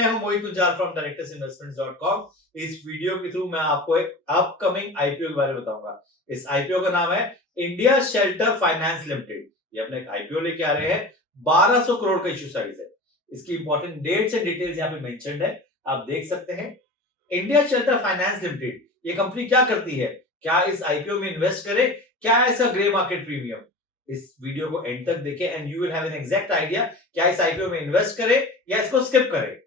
मैं हूं मोहित गुंजाल from directorsinvestments.com। इस वीडियो के थ्रू मैं आपको एक अपकमिंग आईपीओ के बारे में बताऊंगा। इस आईपीओ का नाम है इंडिया शेल्टर फाइनेंस लिमिटेड। ये अपने एक आईपीओ लेके आ रहे हैं। 1200 करोड़ का इश्यू साइज है। इसकी इंपॉर्टेंट डेट्स एंड डिटेल्स यहाँ पे मेंशन्ड है, आप देख सकते हैं। इंडिया शेल्टर फाइनेंस लिमिटेड, ये कंपनी क्या करती है, क्या इस आईपीओ में इन्वेस्ट करे, क्या ऐसा ग्रे मार्केट प्रीमियम। इस वीडियो को एंड तक देखें and you will have an exact idea क्या इस आईपीओ में इन्वेस्ट करे या इसको स्किप करे।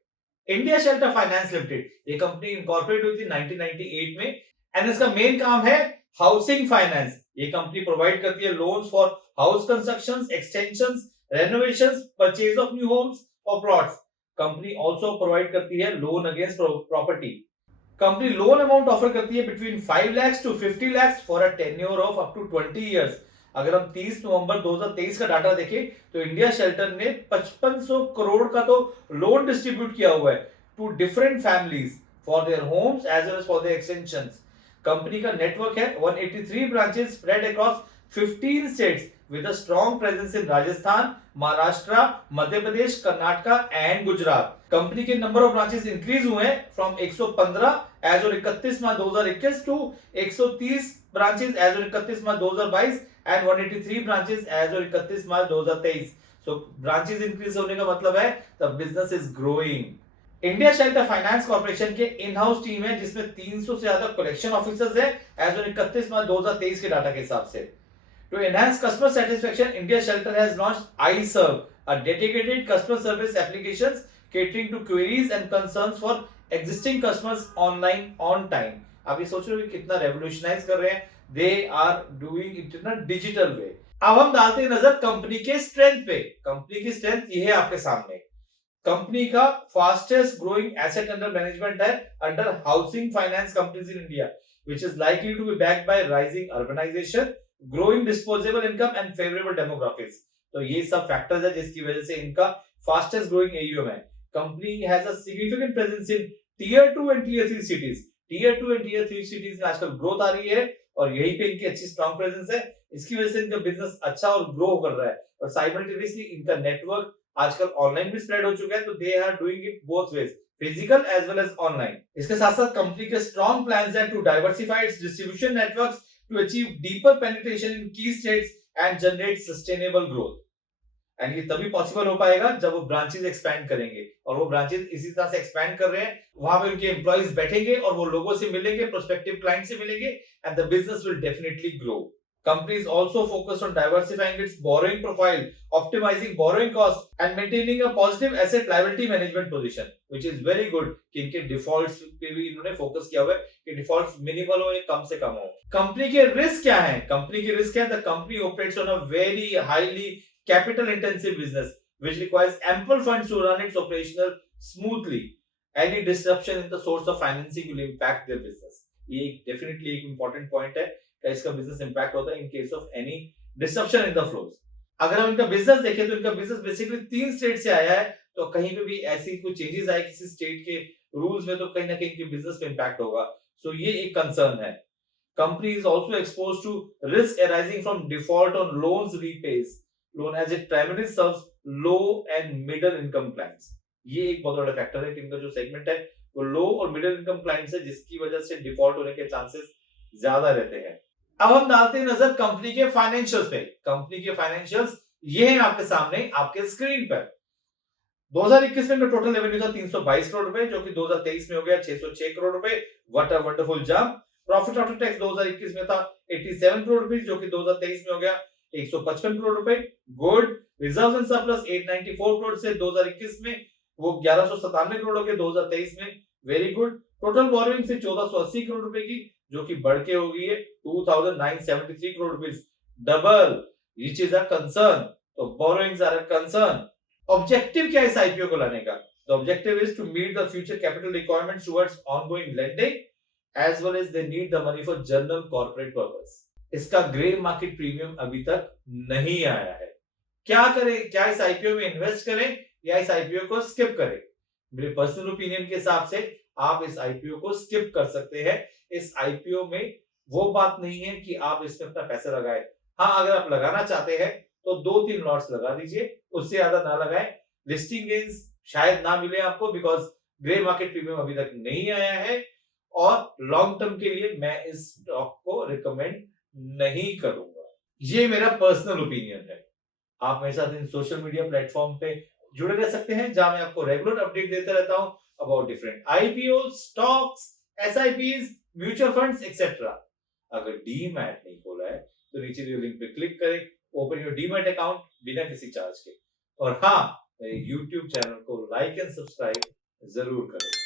इंडिया शेल्टर फाइनेंस लिमिटेड, ये कंपनी इनकॉर्पोरेट हुई थी 1998 में एंड इसका मेन काम है हाउसिंग फाइनेंस। ये कंपनी प्रोवाइड करती है loans for house constructions, extensions, renovations, purchase of new homes और प्लॉट्स। कंपनी आल्सो प्रोवाइड करती है loan against property. Company loan amount offer करती है between 5 lakh to 50 lakh for a tenure of up to 20 years. अगर हम 30 नवंबर 2023 का डाटा देखें तो इंडिया शेल्टर ने 5500 करोड़ का तो लोन डिस्ट्रीब्यूट किया हुआ है to different families for their homes as well as for their extensions. Company का नेटवर्क है 183 branches spread across 15 states with a strong presence in Rajasthan, Maharashtra, Madhya Pradesh, Karnataka and Gujarat. Company के नंबर ऑफ ब्रांचेस इंक्रीज हुए हैं from 115 as on 31 March 2021 to 130 branches as on 31 March 2022 and 183 branches as on 31 March 2023। So branches increase होने का मतलब है the business is growing. India shelter finance corporation के in house team है जिसमें 300 से ज्यादा कलेक्शन ऑफिसर्स है एज ऑन 31 मार्च 2023 के डाटा के हिसाब से। To enhance customer satisfaction, India Shelter has launched iServe, a dedicated customer service applications catering to queries and concerns for existing customers online on time. आप ये सोच रहे हो कि कितना रेवोल्यूशनाइज कर रहे हैं। They are doing it in a digital way. अब हम डालते हैं नजर कंपनी के स्ट्रेंथ पे। कंपनी की स्ट्रेंथ ये है आपके सामने। कंपनी का fastest growing asset under management है under housing finance companies in India, which is likely to be backed by rising urbanization, growing disposable income and favourable demographics. तो ये सब फैक्टर्स है जिसकी वजह से इनका फास्टेस्ट ग्रोइंग एयूएम है। Company has a significant presence in tier 2 and tier 3 cities. Tier 2 and tier 3 cities में आजकल ग्रोथ आ रही है और यहीं पे इनकी अच्छी स्ट्रांग प्रेजेंस है। इसकी वजह से इनका बिजनेस अच्छा और ग्रो कर रहा है और साइमल्टेनियसली इनका नेटवर्क आजकल ऑनलाइन भी स्प्रेड हो चुका है। तो they are doing it both ways, physical as well as online. इसके साथ साथ कंपनी के स्ट्रांग प्लान्स है to diversify its distribution networks to achieve deeper penetration in key states and generate sustainable growth। And ये तभी possible हो पाएगा जब वो ब्रांचेस एक्सपैंड करेंगे और वो ब्रांचेस इसी तरह से एक्सपैंड कर रहे हैं। वहां पे उनके एम्प्लॉइज बैठेंगे और वो लोगों से मिलेंगे, प्रोस्पेक्टिव क्लाइंट से मिलेंगे and the business will definitely grow. Company is also focused on diversifying its borrowing profile, optimizing borrowing costs and maintaining a positive asset liability management position, which is very good कि इनके defaults पे भी इन्होंने focus किया हुआ है कि defaults minimal हो या कम से कम हो। कंपनी के रिस्क क्या है? कंपनी के रिस्क है the company operates on a very highly capital intensive business which requires ample funds to run its operational smoothly. Any disruption in the source of financing will impact their business. ये definitely एक important point है, इसका business impact होता है in case of any disruption in the flows. अगर हम इनका business देखें तो इनका बिजनेस बेसिकली 3 स्टेट से आया है, तो कहीं पे भी ऐसी कोई चेंजेस आए किसी स्टेट के रूल्स में तो कहीं ना कहीं इनके बिजनेस पे इंपैक्ट होगा। सो ये एक कंसर्न है। Company is also exposed to risk arising from default on loans repays loan as it primary serves low and middle income clients. ये एक बहुत बड़ा फैक्टर है कि इनका जो सेगमेंट है वो लो और मिडिल इनकम क्लाइंट्स है, जिसकी वजह से डिफॉल्ट होने के चांसेस ज्यादा रहते हैं। अब हम डालते हैं नजर कंपनी के फाइनेंशियल्स पे। कंपनी के फाइनेंशियल्स ये हैं आपके सामने आपके स्क्रीन पर। 2021 में टोटल रेवेन्यू था 322 करोड़ रुपए, जो कि 2023 में हो गया 606 करोड़ रुपए। What a wonderful jump. Profit after tax 2021 में था 87 करोड़ रुपए, जो कि 2023 में हो गया 155 करोड़ रुपए। Good. Reserves and surplus 894 crore से 2021 में वो 1197 करोड़ हो गए 2023 में। Very good. टोटल बोरोइंग से 1480 करोड़ रुपए की, जो कि बढ़ के हो गई है 2973 करोड़ रुपए, double. Which is a concern. तो borrowings are a concern. Objective क्या है इस आईपीओ को लाने का? The objective is to meet the future capital requirements towards ongoing lending as well as they need the money for general corporate purpose. इसका grey market premium अभी तक नहीं आया है। क्या करें? क्या इस आईपीओ में इन्वेस्ट करें या इस आईपीओ को स्किप करें? मेरे पर्सनल ओपिनियन के हिसाब से आप इस आईपीओ को स्किप कर सकते हैं। इस आईपीओ में वो बात नहीं है कि आप इसमें अपना पैसा लगाएं। हाँ, अगर आप लगाना चाहते हैं तो 2-3 लॉट्स लगा दीजिए, उससे ज्यादा ना लगाएं। लिस्टिंग गेन्स शायद ना मिले आपको बिकॉज ग्रे मार्केट प्रीमियम अभी तक नहीं आया है और लॉन्ग टर्म के लिए मैं इस स्टॉक को रिकमेंड नहीं करूंगा। ये मेरा पर्सनल ओपिनियन है। आप मेरे साथ इन सोशल मीडिया प्लेटफॉर्म पे जुड़े रह सकते हैं जहां मैं आपको रेगुलर अपडेट देते रहता हूं about different IPO, stocks, SIPs, mutual funds etcetera. अगर डीमैट नहीं खोला है तो नीचे दिए लिंक पे क्लिक करें, ओपन योर डीमैट अकाउंट बिना किसी चार्ज के। और हाँ, मेरे यूट्यूब चैनल को लाइक एंड सब्सक्राइब जरूर करें।